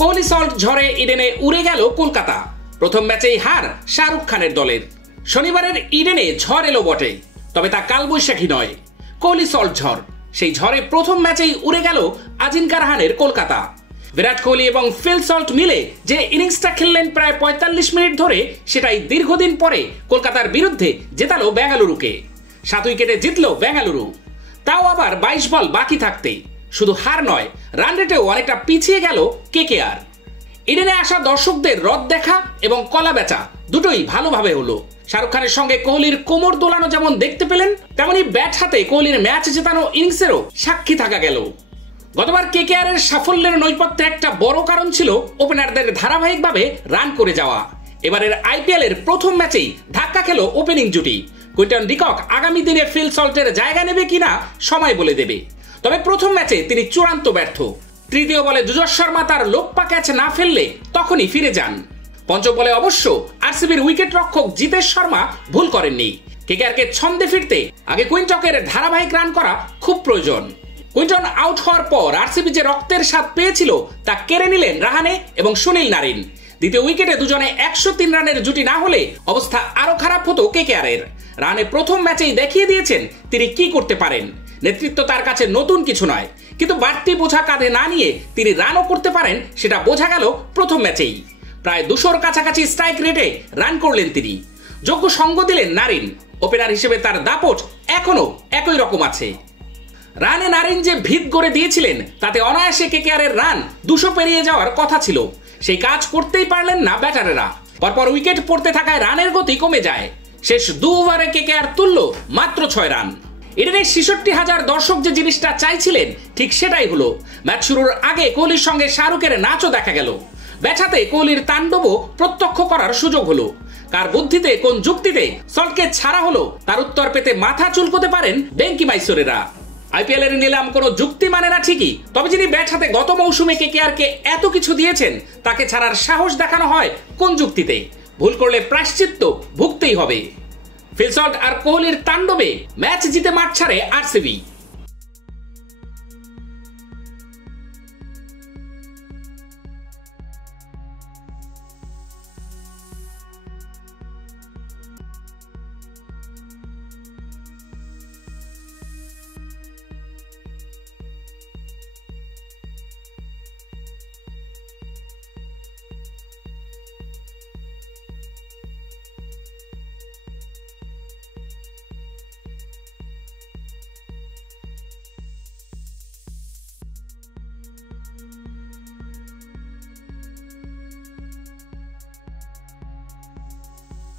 Kohli salt ঝড়ে ইডেনে উড়ে গেল কলকাতা। প্রথম ম্যাচেই হার শাহরুখ খানের দলের। শনিবারের ইডেনে ঝড় এলো বটে, তবে তা কালবৈশাখী নয়, কোহলি সল্ট ঝড়। সেই ঝড়ে প্রথম ম্যাচেই উড়ে গেল আজিঙ্কা রাহানের কলকাতা। বিরাট কোহলি এবং ফিল সল্ট মিলে যে ইনিংসটা খেললেন প্রায় ৪৫ মিনিট ধরে, সেটাই দীর্ঘদিন পরে কলকাতার বিরুদ্ধে জেতালো বেঙ্গালুরুকে। ৭ উইকেটে জিতল বেঙ্গালুরু, তাও আবার ২২ বল বাকি থাকতে। শুধু হার নয়, রান রেটেও অনেকটা পিছিয়ে গেল কেকেআর। ইডেনে আসা দর্শকদের রদ দেখা এবং কলা বেচা দুটোই ভালোভাবে হলো। শাহরুখ খানের সঙ্গে কোহলির কোমর দোলানো যেমন দেখতে পেলেন, তেমনি ব্যাট হাতে কোহলির ম্যাচ জেতানো ইনিংসেরও সাক্ষী থাকা গেল। গতবার কেকেআরের সাফল্যের নৈপথ্যে একটা বড় কারণ ছিল ওপেনারদের ধারাবাহিকভাবে রান করে যাওয়া। এবারের আইপিএল এর প্রথম ম্যাচেই ধাক্কা খেল ওপেনিং জুটি। কুইন্টন ডিকক আগামী দিনে ফিল সল্টের জায়গা নেবে কিনা সময় বলে দেবে, তবে প্রথম ম্যাচে তিনি চূড়ান্ত ব্যর্থ। তৃতীয় বলে যুজস শর্মা তার লোপ্পা ক্যাচ না ফেললে তখনই ফিরে যান। পঞ্চম বলে অবশ্য আরসিবির উইকেট রক্ষক জিতেশ শর্মা ভুল করেননি। কেকেআরকে ছন্দে ফিরতে আগে কুইন্টকের ধারাবাহিক রান করা খুব প্রয়োজন। কুইন্টন আউট হওয়ার পর আরসিবি যে রক্তের স্বাদ পেয়েছিল তা কেড়ে নিলেন রাহানে এবং সুনীল নারিন। দ্বিতীয় উইকেটে দুজনে ১০৩ রানের জুটি না হলে অবস্থা আরো খারাপ হতো কেকেআরের। রাহানে প্রথম ম্যাচেই দেখিয়ে দিয়েছেন তিনি কি করতে পারেন। নেতৃত্ব তার কাছে নতুন কিছু নয়, কিন্তু বাড়তি বোঝা কাঁধে না নিয়ে তিনি রানও করতে পারেন, সেটা বোঝা গেল প্রথম ম্যাচেই। প্রায় ২০০-র কাছাকাছি স্ট্রাইক রেটে রান করলেন তিনি। যোগ্য সঙ্গ দিলেন নারিন। ওপেনার হিসেবে তার দাপট এখনো একই রকম আছে। রানে নারিন যে ভিত গড়ে দিয়েছিলেন, তাতে অনায়াসে কেকেআরের রান ২০০ পেরিয়ে যাওয়ার কথা ছিল। সেই কাজ করতেই পারলেন না ব্যাটারেরা। পরপর উইকেট পড়তে থাকায় রানের গতি কমে যায়। শেষ ২ ওভারে কেকেআর তুলল মাত্র ৬ রান। ইডেনে ৬৬,০০০ দর্শক যে জিনিসটা চাইছিলেন ঠিক সেটাই হলো। ম্যাচ শুরুর আগে কোহলির সঙ্গে শাহরুখের নাচও দেখা গেল। ব্যাচাতে কোহলির তাণ্ডবও প্রত্যক্ষ করার সুযোগ হলো। কার বুদ্ধিতে, কোন যুক্তিতে সল্টকে ছাড়া হলো, তার উত্তর পেতে মাথা চুলকোতে পারেন বেঙ্কি মাইসোরেরা। আইপিএল এর নিলাম কোনো যুক্তি মানে না ঠিকই, তবে যিনি ব্যাট হাতে গত মৌসুমে কেকেআরকে এত কিছু দিয়েছেন, তাকে ছাড়ার সাহস দেখানো হয় কোন যুক্তিতে? ভুল করলে প্রায়শ্চিত্ত ভুগতেই হবে। ফিল সল্ট আর কোহলির তাণ্ডবে ম্যাচ জিতে মাঠ ছাড়ে আরসিবি।